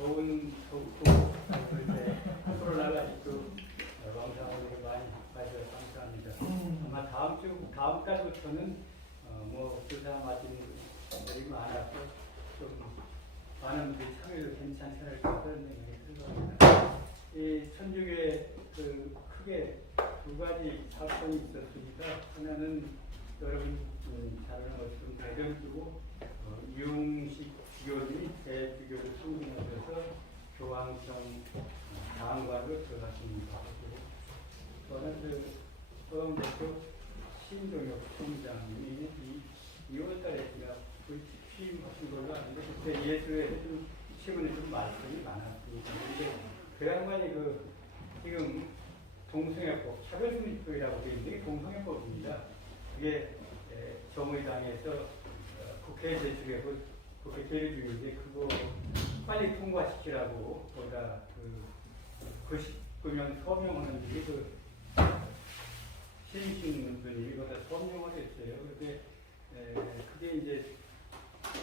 덥고 그런데 코로나가 아직도 왕성하게 많이 가셔서 감사합니다. 아마 다음 주 다음 달부터는 어, 뭐 주사 맞은 분들이 많아서 좀 많은 분들이 참여도 괜찮지 않을까 그런 생각이 들어갑니다. 이 천주교에 그 크게 두 가지 사건이 있었습니다. 하나는 여러분 음, 잘 아는 것처럼 대전주고 어, 이용식 주교님이 대주교를 성공하셔서 교황청 장관으로 들어가십니다. 저는 그 서강대표 신동엽 총장님이 이 2월달에 제가 그 취임하신 걸로 아는데 그때 예수에 좀 최근에 좀 말씀이 많았습니다. 근데 그 양반이 그 지금 동성애법 차별금지법이라고 되어 있는데 동성애법입니다. 그게 에, 정의당에서 어, 국회에 제출해서 국회 계류 중인데 그거 빨리 통과시키라고 거기다 그 99명 서명하는 분이 그 신신 분이 거기다 서명을 했어요. 근데 에, 그게 이제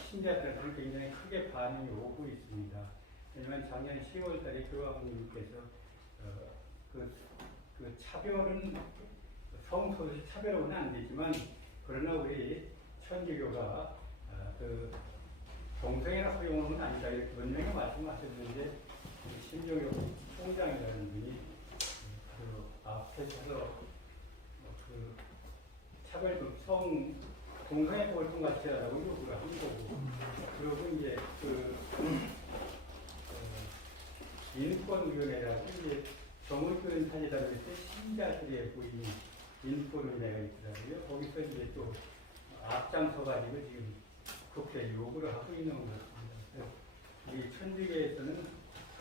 신자들한테 굉장히 크게 반응이 오고 있습니다. 왜냐하면 작년 10월 달에 교황님께서 어, 그, 그 차별은 성소수 차별은 안 되지만 그러나 우리 천주교가 어, 그 허용하는 건 아니다 이렇게 분명히 말씀하셨는데 신종엽 총장이라는 분이 그 앞에서 그 차별금 성 동성애법을 통과시켜라고 요구를 한 거고 그리고 이제 그 어, 인권위원회라고 이제 정의교인 사제단을 때 신자들의 보이는 인권위원회가 있더라고요. 거기서 이제 또 앞장서 가지고 지금 국회 요구를 하고 있는 것 같습니다. 그래서 우리 천주교에서는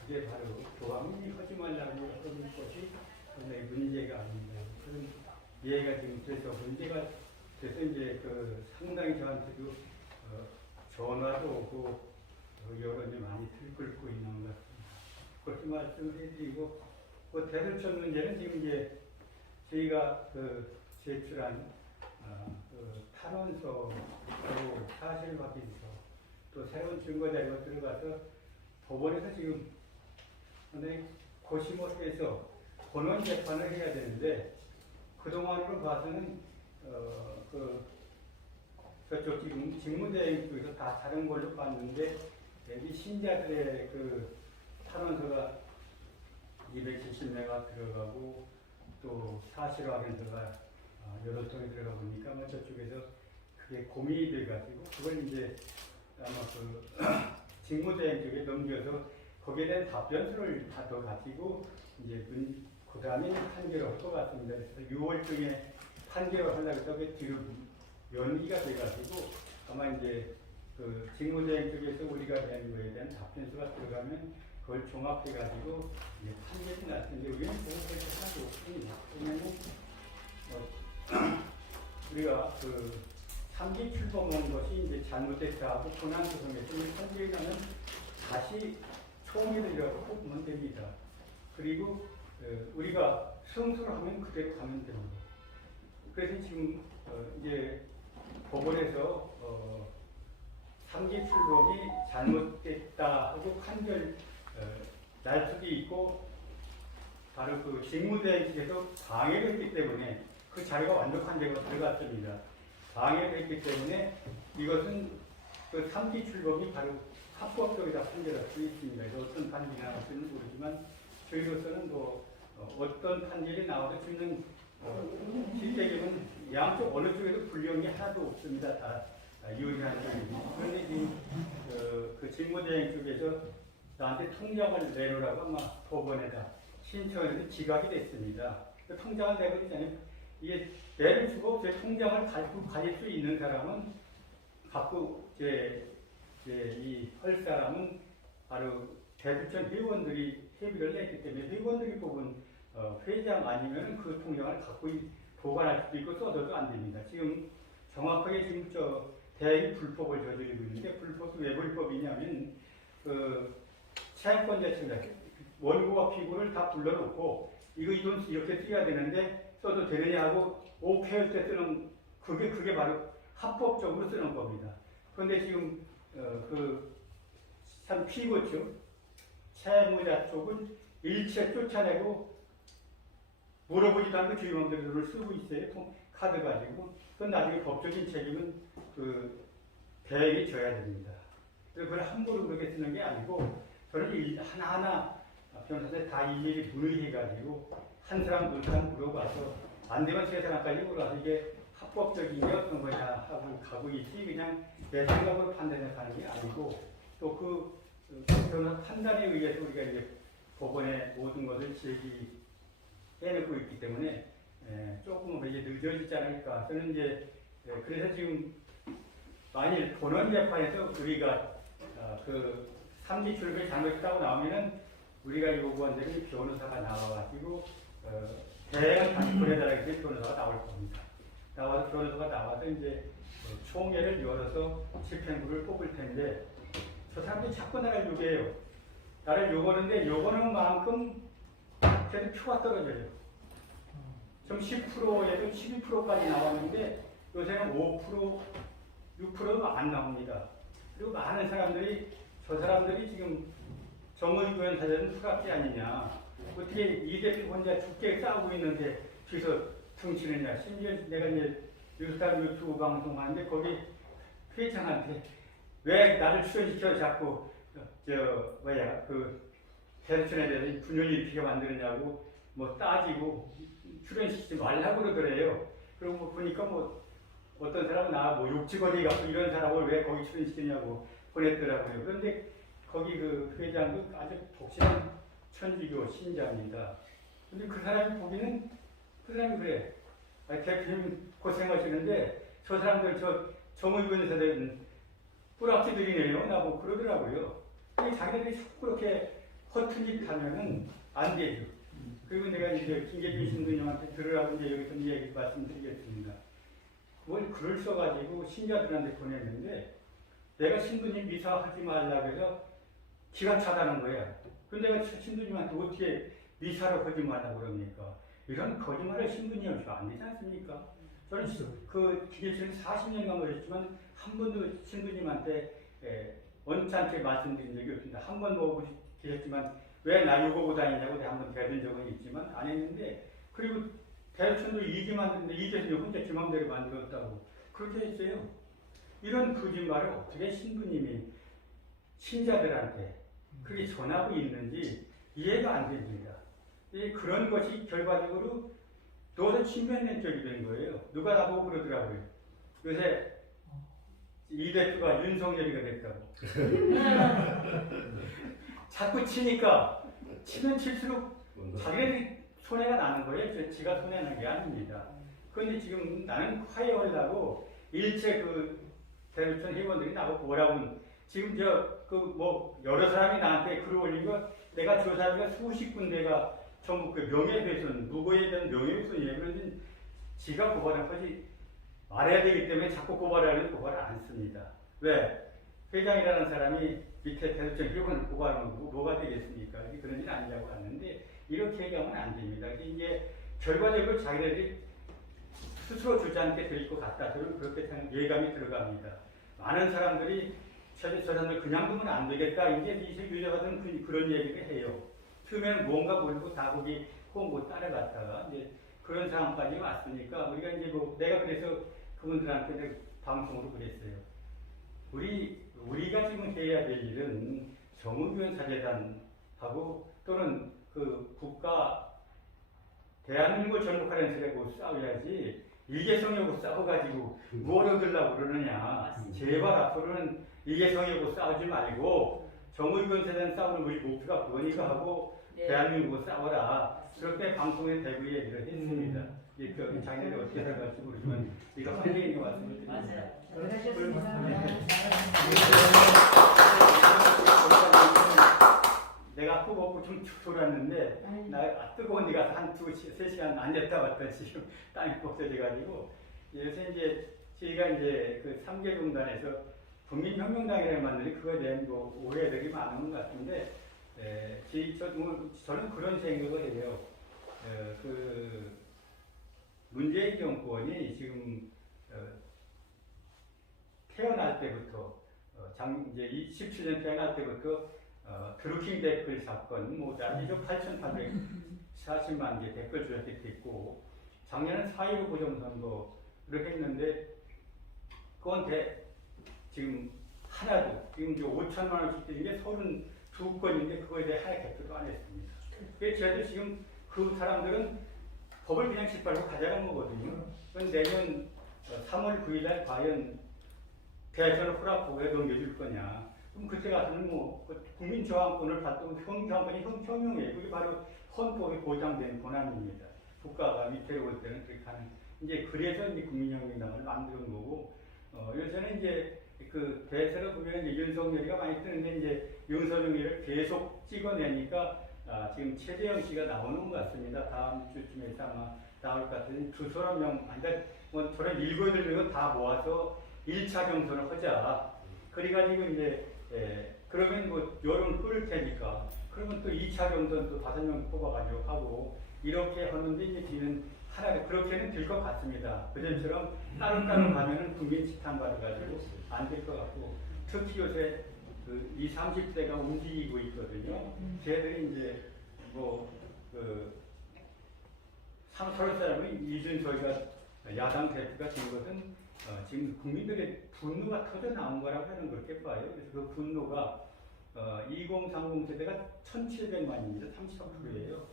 그게 바로 교황이 하지 말라고 하는 것이 상당히 문제가 아닙니다. 그런 이해가 지금 돼서 문제가 돼서 이제 그 상당히 저한테도 어, 전화도 오고 어, 여론이 많이 들끓고 있는 것 같습니다. 그렇게 말씀을 해드리고 그 대들천 문제는 지금 이제 저희가 그 제출한 어, 그 탄원서 또 사실 확인서 또 새로운 증거 자료가 들어가서 법원에서 지금 상당히 고심못해서 본원 재판을 해야 되는데 그동안으로 봐서는 어, 그 저쪽 지금 직무대행 쪽에서 다 다른 걸로 봤는데 여기 신자들의 그 탄원서가 270매가 들어가고 또 사실 확인서가 어, 여러 통이 들어가 보니까 뭐 저쪽에서 그게 고민이 돼가지고 그걸 이제 아마 그 직무대행 쪽에 넘겨서 거기에 대한 답변서를 다 더 가지고 이제 문, 그 다음에 판결을 할 것 같습니다. 그래서 6월중에 판결을 하려고 그게 뒤로 연기가 돼가지고 아마 이제 그 직무대행 쪽에서 우리가 낸 거에 대한 답변서가 들어가면 그걸 종합해가지고 이제 판결이 날 텐데 우리는 그것을 하나도 없습니다. 왜냐면 어, 우리가 그 삼기 출범한 것이 이제 잘못됐다 하고 고난 소송에서 이 판결이 나면 다시 총리를 이라고 뽑으면 됩니다. 그리고 어, 우리가 승소를 하면 그대로 가면 됩니다. 그래서 지금 어, 이제 법원에서 어, 삼기 출범이 잘못됐다 하고 판결 어, 날 수도 있고 바로 그 직무대행 측에서 방해를 했기 때문에 그 자료가 완벽한 자료가 들어갔습니다. 방해를 했기 때문에 이것은 그 3기 출범이 바로 합법적이다 판결할 수 있습니다. 그래서 어떤 판결이 나올지는 모르지만 저희로서는 뭐 어, 떤 판결이 나와도 저희는 어, 실제적은 양쪽 어느 쪽에도 게 하나도 없습니다. 다 유리한 쪽이고 그런데 지금 어, 그 직무대행 쪽에서 나한테 통장을 내놓으라고 아마 법원에다 신청해서 지각이 됐습니다. 그 통장을 내버리잖아요. 이게 내를 주고 제 통장을 가지고 가질 수 있는 사람은 갖고 제이할 사람은 바로 대부천 회원들이 회비를 냈기 때문에 회원들이 뽑은 어, 회장 아니면 그 통장을 갖고 있- 보관할 수도 있고 써도 안 됩니다. 지금 정확하게 지금 저 대행이 불법을 저지르고 있는데 불법이 왜 불법이냐면 그 채권자 측에 원고와 피고를 다 불러놓고 이거 이 돈 이렇게 써야 되는데 써도 되느냐 하고 오케이 때 쓰는 그게 그게 바로 합법적으로 쓰는 겁니다. 그런데 지금 어, 그참 피고 측 채무자 쪽은 일체 쫓아내고 물어보지도 않고 주임원들의 돈을 쓰고 있어요. 통- 카드 가지고. 그건 나중에 법적인 책임은 그 대행이 져야 됩니다. 그걸 함부로 그렇게 쓰는 게 아니고 저는 일- 하나하나 변호사들 다 일일이 문의해가지고 한 사람 두 사람 물어봐서 안 되면 세 사람까지 물어봐서 이게 합법적인 게 어떤 거냐 하고 가고 있지 그냥 내 생각으로 판단해 가는 게 아니고 또 그 변호사 판단에 의해서 우리가 이제 법원에 모든 것을 제기해놓고 있기 때문에 에, 조금 이제 늦어지지 않을까. 저는 이제 에, 그래서 지금 만일 본원 재판에서 우리가 어, 그 삼지 출결 잘못했다고 나오면은 우리가 요구한 대로 변호사가 나와가지고 어, 대행을 다시 보내달라고 해서 변호사가 나올 겁니다. 나와서 변호사가 나와서 이제 어, 총회를 열어서 집행부를 뽑을 텐데 저 사람들이 자꾸 나를 요구해요. 나를 요구하는데 요구하는 만큼 그래도 표가 떨어져요. 좀 10%에도 12%까지 나왔는데 요새는 5% 6%가 안 나옵니다. 그리고 많은 사람들이 저 사람들이 지금 정의구현 사전은 수갑지 아니냐. 어떻게 이 대표 혼자 죽게 싸우고 있는데 뒤에서 퉁치느냐. 심지어 내가 이제 뉴스타 유튜브 방송하는데 거기 회장한테 왜 나를 출연시켜 자꾸 저 뭐야 그 대선에 대해서 분열 일으키게 만드느냐고 뭐 따지고 출연시키지 말라고 그러더래요. 그리고 뭐 보니까 뭐 어떤 사람은 나뭐 욕지거리 갖고 이런 사람을 왜 거기 출연시키냐고 보냈더라고요. 그런데 거기 그 회장도 아주 독실한 천주교 신자입니다. 근데 그 사람이 보기는 그 사람이 그래. 아, 대표님 고생하시는데 저 사람들 저 정의변호사들은 뿌락지들이네요. 나보고 그러더라고요. 자기들이 자꾸 그렇게 허튼 짓 하면은 안 되죠. 그리고 내가 이제 김계준 신부님한테 들으라고 이제 여기서 이 얘기 말씀드리겠습니다. 그걸 글을 써가지고 신자들한테 보냈는데 내가 신부님 미사하지 말라고 해서 기가 차다는 거야. 근데 신부님한테 어떻게 미사를 하지 말라고 그럽니까? 이런 거짓말을 신부님 하시면 안 되지 않습니까? 저는 시- 그 기계실은 40년간 걸렸지만 한 번도 신부님한테 에, 원찮게 말씀드린 적이 없습니다. 한 번 오고 계셨지만 왜나 보고 다니냐고 내가 한번 대든 적은 있지만 안 했는데 그리고 대천도 이기 만드는데 이재선이 혼자 지 맘대로 만들었다고 그렇게 했어요. 이런 거짓말을 어떻게 신부님이 신자들한테 그렇게 전하고 있는지 이해가 안 됩니다. 이 그런 것이 결과적으로 너도 친면된 적이 된 거예요. 누가 나보고 그러더라고요. 요새 이 대표가 윤석열이가 됐다고. 자꾸 치니까 치면 칠수록 자기네들이 손해가 나는 거예요. 저 지가 손해나는 게 아닙니다. 그런데 지금 나는 화해 하려고 일체 그 대루천 회원들이 나보고 뭐라고 지금 저 그 뭐 여러 사람이 나한테 글을 올린 거 내가 조사하니까 수십 군데가 전부 그 명예훼손 무고에 대한 명예훼손이에요. 그런데 지가 고발한 것이 말해야 되기 때문에 자꾸 고발하려면 고발을 안 씁니다. 왜? 회장이라는 사람이 밑에 대루천 회원을 고발하는 거고 뭐가 되겠습니까? 그런 일 아니냐고 하는데 이렇게 얘기하면 안 됩니다. 이게 결과적으로 자기네들이 스스로 주저앉게 될 것 같다. 저는 그렇게 예감이 들어갑니다. 많은 사람들이 사람들 그냥 두면 안 되겠다. 이제 이세 유저가들은 그, 그런 얘기를 해요. 처음에는 뭔가 모르고 다 거기 홍보 따라갔다가 이제 그런 상황까지 왔으니까 우리가 이제 뭐 내가 그래서 그분들한테 방송으로 그랬어요. 우리 우리가 지금 해야 될 일은 정의교원 사재단하고 또는 그 국가 대한민국을 전복하는 세력하고 싸워야지 일개성하고 싸워가지고 뭘 얻으려고 그러느냐. 제발 앞으로는 일개성하고 싸우지 말고 정의교원 세단 싸우는 우리 목표가 그거니까 하고 네. 대한민국을 싸워라. 그렇게 방송에 대고 얘기를 했습니다. 이 그, 자기네들이 어떻게 생각할지 모르지만 이거 환경이 말씀을 드립니다. 맞아요. 내가 아까 먹고 좀 졸았는데 나 아, 뜨거운 데 가서 한두 세 시간 앉았다 왔다 지금 땀이 벗겨져가지고 요새 이제 저희가 이제 그 삼계 동단에서 국민혁명당이라는 만드니 그거에 대한 뭐 오해들이 많은 것 같은데 에, 저희, 저, 뭐, 저는 그런 생각을 해요. 어, 그 문재인 정권이 지금 어, 태어날 때부터 어, 장, 이제 27년 태어날 때부터 어, 드루킹 댓글 사건, 뭐 난리죠 8,840만 개 댓글 조작이 됐고 작년엔 4.15 부정선거를 했는데 그건 대, 지금 하나도 지금 이제 5천만 원씩 드린 게 32건인데 그거에 대해 하나 개표도 안 했습니다. 그래서 저희도 지금 그 사람들은 법을 그냥 짓밟고 가져간 거거든요. 그건 내년 3월 9일 날 과연 대선 허락법에 넘겨줄 거냐. 그럼 그때 가서는 뭐그 국민저항권을 받고 형저항권이 형평용이에요. 그게 바로 헌법에 보장된 권한입니다. 국가가 밑에 올 때는 그렇게 하는. 이제 그래서 이제 국민혁명당을 만드는 거고 어, 요새는 이제 그 대세로 보면 이제 윤석열이가 많이 뜨는데 이제 윤석열을 계속 찍어내니까 아, 지금 최재형 씨가 나오는 것 같습니다. 다음 주쯤에 아마 나올 것 같은데 두 서너 명, 아니, 그러니까 뭐 저런 일곱 여덟 명을 다 모아서 1차 경선을 하자. 그래가지고 이제 예, 그러면 뭐 여론 끓을 테니까 그러면 또 2차 경선 또 다섯 명 뽑아가지고 하고 이렇게 하는데 이제 뒤는 하나를 그렇게는 될 것 같습니다. 그전처럼 따로따로 가면은 국민 지탄 받아가지고 안 될 것 같고 특히 요새 그 20, 30대가 움직이고 있거든요. 쟤들이 이제 뭐 그 서울 사람이 이준 저희가 야당 대표가 된 것은 어, 지금 국민들의 분노가 터져 나온 거라고 하는 그렇게 봐요. 그래서 그 분노가 어, 2030 세대가 1,700만입니다. 33%예요.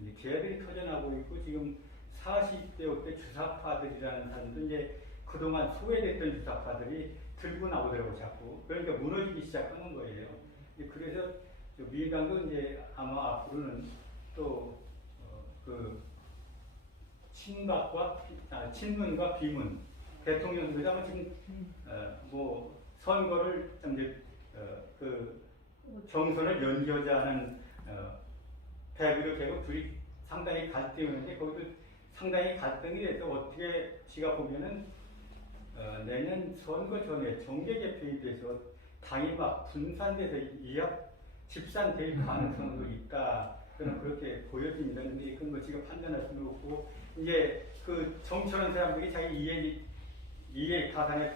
이제 걔들이 터져나오고 있고 지금 40대 5대 주사파들이라는 사람도 이제 그동안 소외됐던 주사파들이 들고 나오더라고 자꾸. 그러니까 무너지기 시작하는 거예요. 그래서 저 민주당도 이제 아마 앞으로는 또그 친박과 피- 아, 친문과 비문 대통령 선거가 아마 지금 어, 뭐 선거를 좀 이제 어, 그 경선을 연기하자는 어, 배비로 되고 둘이 상당히 갈등이었는데 거기도 상당히 갈등이 돼서 어떻게 지가 보면은 어, 내년 선거 전에 정계 개편이 돼서 당이 막 분산돼서 이합 집산될 가능성도 있다. 저는 그렇게 보여집니다. 근데 그건 뭐 지금 판단할 수는 없고. 이제 그 정치하는 사람들이 자기 이해 이해 가산에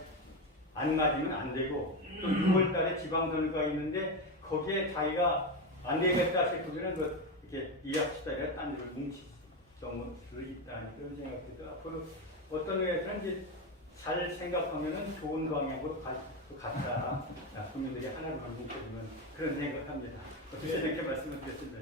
안 맞으면 안 되고 또 6월달에 지방선거가 있는데 거기에 자기가 안 되겠다 싶으면 그 이렇게 이합시다. 이렇게 딴 데를 뭉치 경 우도 있다 그런 생각도 앞으로 어떤 이제 잘 생각하면은 좋은 방향으로 갈 것 같다. 자, 국민들이 하나로 묶여주면 그런 생각합니다. 어떻게 이렇게 말씀을 드렸습니다.